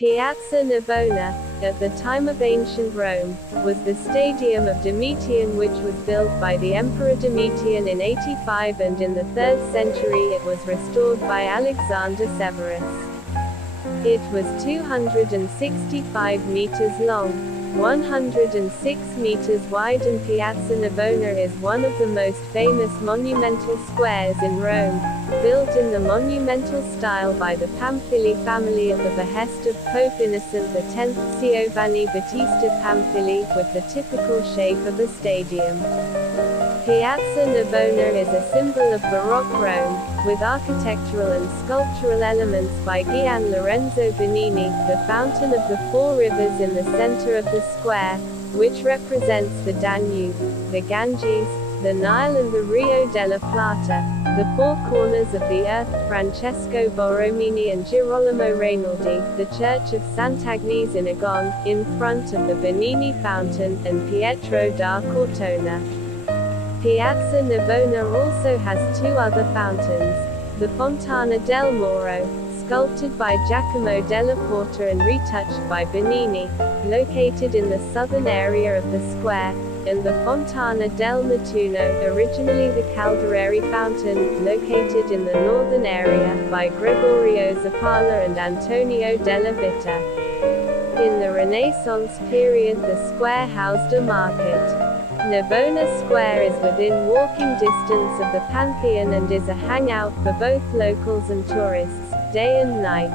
Piazza Navona, at the time of ancient Rome, was the Stadium of Domitian, which was built by the Emperor Domitian in 85, and in the 3rd century it was restored by Alexander Severus. It was 265 meters long, 106 meters wide, and Piazza Navona is one of the most famous monumental squares in Rome, built in the monumental style by the Pamphili family at the behest of Pope Innocent X. Siovanni Battista Pamphili, with the typical shape of a stadium. Piazza Navona is a symbol of Baroque Rome, with architectural and sculptural elements by Gian Lorenzo Bernini, the Fountain of the Four Rivers in the center of the square, which represents the Danube, the Ganges, the Nile and the Rio della Plata, the four corners of the earth, Francesco Borromini and Girolamo Rainaldi, the Church of Sant'Agnese in Agone, in front of the Bernini Fountain, and Pietro da Cortona. Piazza Navona also has two other fountains: the Fontana del Moro, sculpted by Giacomo della Porta and retouched by Bernini, located in the southern area of the square, and the Fontana del Nettuno, originally the Calderari fountain, located in the northern area, by Gregorio Zappalà and Antonio della Bitta. In the Renaissance period, the square housed a market. Navona Square is within walking distance of the Pantheon and is a hangout for both locals and tourists, day and night.